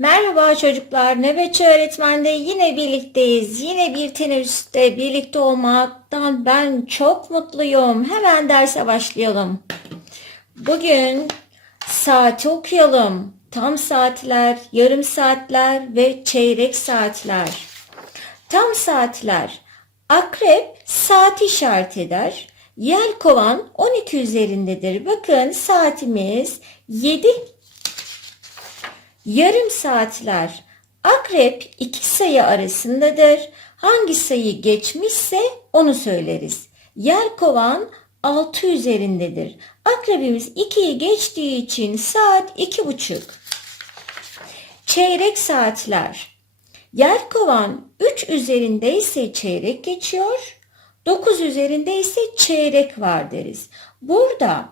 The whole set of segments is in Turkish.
Merhaba çocuklar, Nöbetçi Öğretmen'de yine birlikteyiz. Yine bir teneffüste birlikte olmaktan ben çok mutluyum. Hemen derse başlayalım. Bugün saati okuyalım. Tam saatler, yarım saatler ve çeyrek saatler. Tam saatler. Akrep saati işaret eder. Yelkovan 12 üzerindedir. Bakın saatimiz 7 Yarım saatler. Akrep iki sayı arasındadır. Hangi sayı geçmişse onu söyleriz. Yelkovan 6 üzerindedir. Akrebimiz 2'yi geçtiği için saat iki buçuk. Çeyrek saatler. Yelkovan 3 üzerinde ise çeyrek geçiyor. 9 üzerinde ise çeyrek var deriz. Burada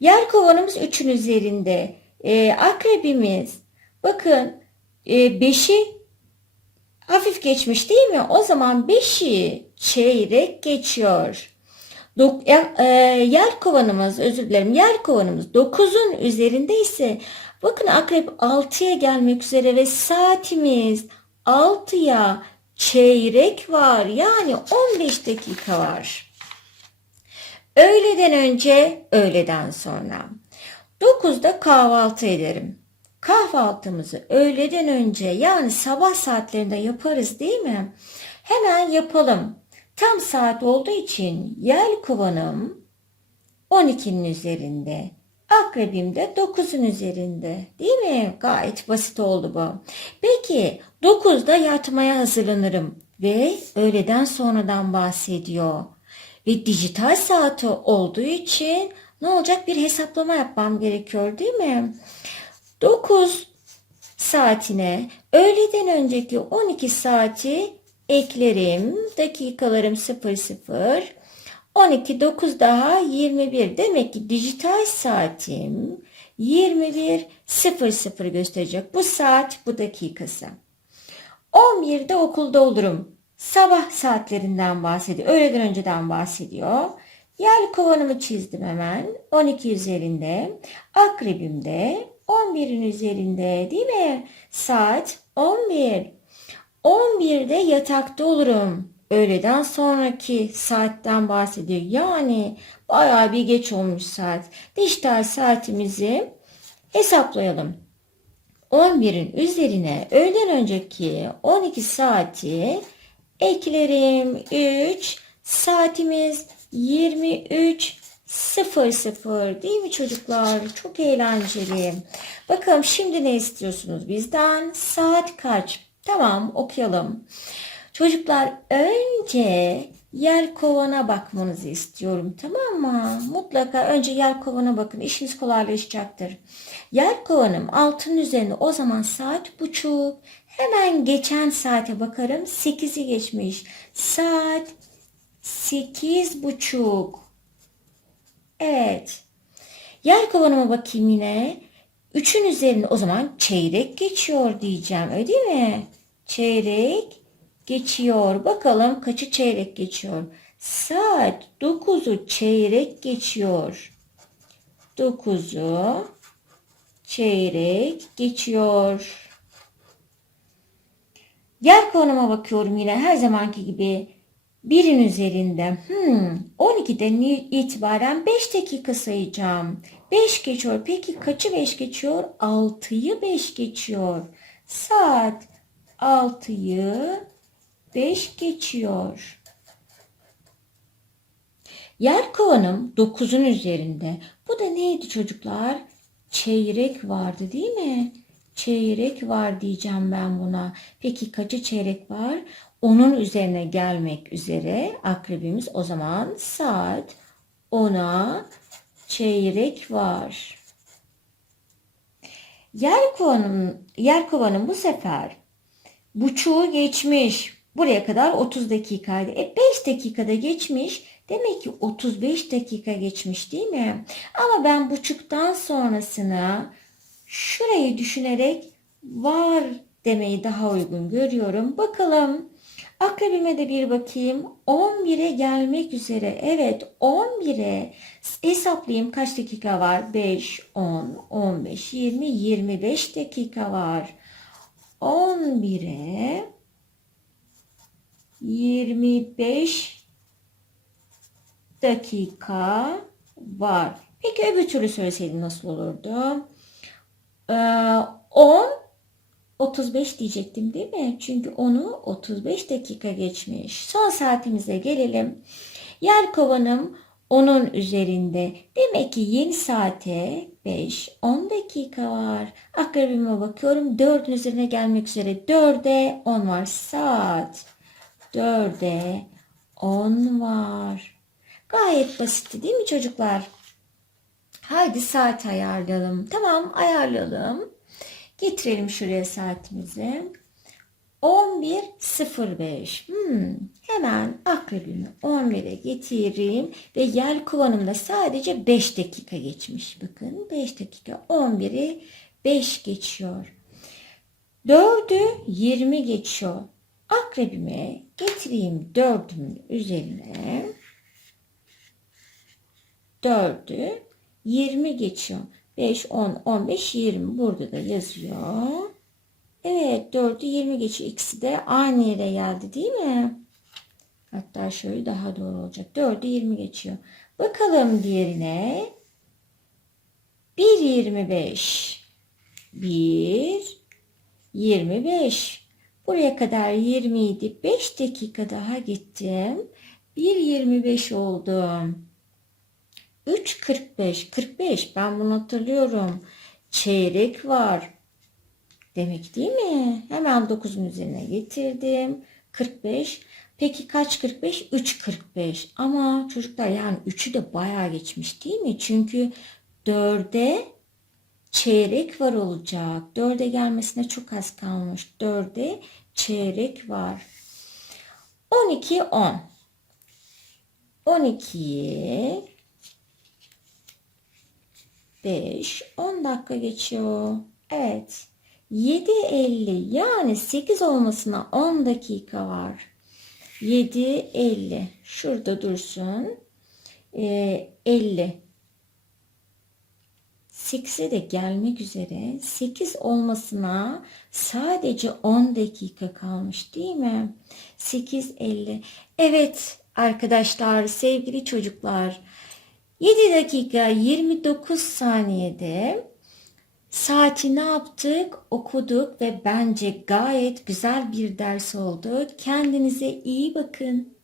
yer kovanımız 3'ün üzerinde. Ee, akrebimiz bakın 5'i hafif geçmiş değil mi? O zaman 5'i çeyrek geçiyor. Dok, e, yer kovanımız özür dilerim yer kovanımız 9'un üzerinde ise bakın akrep 6'ya gelmek üzere ve saatimiz 6'ya çeyrek var. Yani 15 dakika var. Öğleden önce, öğleden sonra. 9'da kahvaltı ederim. Kahvaltımızı öğleden önce yani sabah saatlerinde yaparız değil mi? Hemen yapalım. Tam saat olduğu için yel kovanım 12'nin üzerinde. Akrebim de 9'un üzerinde. Değil mi? Gayet basit oldu bu. Peki 9'da yatmaya hazırlanırım ve öğleden sonradan bahsediyor. Ve dijital saati olduğu için ne olacak? Bir hesaplama yapmam gerekiyor değil mi? 9 saatine öğleden önceki 12 saati eklerim. Dakikalarım 00. 12 9 daha 21. Demek ki dijital saatim 21 00 gösterecek. Bu saat bu dakikası. 11'de okulda olurum. Sabah saatlerinden bahsediyor. Öğleden önceden bahsediyor. Yel kovanımı çizdim hemen. 12 üzerinde. Akrebimde 11'in üzerinde değil mi? Saat 11. 11'de yatakta olurum. Öğleden sonraki saatten bahsediyor. Yani bayağı bir geç olmuş saat. Dijital saatimizi hesaplayalım. 11'in üzerine öğleden önceki 12 saati eklerim. 3 saatimiz 23 00 değil mi çocuklar? Çok eğlenceli. Bakalım şimdi ne istiyorsunuz bizden? Saat kaç? Tamam okuyalım. Çocuklar önce yer kovana bakmanızı istiyorum tamam mı? Mutlaka önce yer kovana bakın işiniz kolaylaşacaktır. Yer kovanım altın üzerinde o zaman saat buçuk. Hemen geçen saate bakarım 8'i geçmiş. Saat sekiz buçuk. Evet. Yer kovanıma bakayım yine. Üçün üzerinde o zaman çeyrek geçiyor diyeceğim. Öyle değil mi? Çeyrek geçiyor. Bakalım kaçı çeyrek geçiyor? Saat 9'u çeyrek geçiyor. 9'u çeyrek geçiyor. Yer konuma bakıyorum yine her zamanki gibi birin üzerinde. Hmm, 12'den itibaren 5 dakika sayacağım. 5 geçiyor. Peki kaçı 5 geçiyor? 6'yı 5 geçiyor. Saat 6'yı 5 geçiyor. Yer kovanım 9'un üzerinde. Bu da neydi çocuklar? Çeyrek vardı değil mi? Çeyrek var diyeceğim ben buna. Peki kaçı çeyrek var? Onun üzerine gelmek üzere akrebimiz o zaman saat 10'a çeyrek var. Yer kovanın, yer kovanın bu sefer buçuğu geçmiş. Buraya kadar 30 dakikaydı. E 5 dakikada geçmiş. Demek ki 35 dakika geçmiş değil mi? Ama ben buçuktan sonrasına şurayı düşünerek var demeyi daha uygun görüyorum. Bakalım akrebime de bir bakayım. 11'e gelmek üzere. Evet 11'e hesaplayayım kaç dakika var? 5, 10, 15, 20, 25 dakika var. 11'e 25 dakika var. Peki öbür türlü söyleseydim nasıl olurdu? Ee, 10 35 diyecektim değil mi? Çünkü onu 35 dakika geçmiş. Son saatimize gelelim. Yer kovanım onun üzerinde. Demek ki yeni saate 5-10 dakika var. Akrebime bakıyorum. 4'ün üzerine gelmek üzere. 4'e 10 var. Saat 4'e 10 var. Gayet basitti değil mi çocuklar? Haydi saat ayarlayalım. Tamam ayarlayalım. Getirelim şuraya saatimizi. 11.05. Hmm, hemen akrebimi 11'e getireyim ve yel kovanımda sadece 5 dakika geçmiş. Bakın 5 dakika 11'i 5 geçiyor. 4'ü 20 geçiyor. Akrebime getireyim 4'ümün üzerine. 4'ü 20 geçiyor. 5, 10, 15, 20 burada da yazıyor. Evet 4'ü 20 geçiyor. İkisi de aynı yere geldi değil mi? Hatta şöyle daha doğru olacak. 4'ü 20 geçiyor. Bakalım diğerine. 1.25 1 25 Buraya kadar 20 idi. 5 dakika daha gittim. 1.25 oldum. 3.45 45 ben bunu hatırlıyorum. Çeyrek var. Demek değil mi? Hemen 9'un üzerine getirdim. 45. Peki kaç 45? 3.45. Ama çocuklar yani 3'ü de bayağı geçmiş değil mi? Çünkü 4'e çeyrek var olacak. 4'e gelmesine çok az kalmış. 4'e çeyrek var. 12 10. 12'yi 5 10 dakika geçiyor. Evet. 7.50 yani 8 olmasına 10 dakika var. 7.50 şurada dursun. Ee, 50 8'e de gelmek üzere 8 olmasına sadece 10 dakika kalmış değil mi? 8.50 Evet arkadaşlar sevgili çocuklar 7 dakika 29 saniyede Saati ne yaptık? Okuduk ve bence gayet güzel bir ders oldu. Kendinize iyi bakın.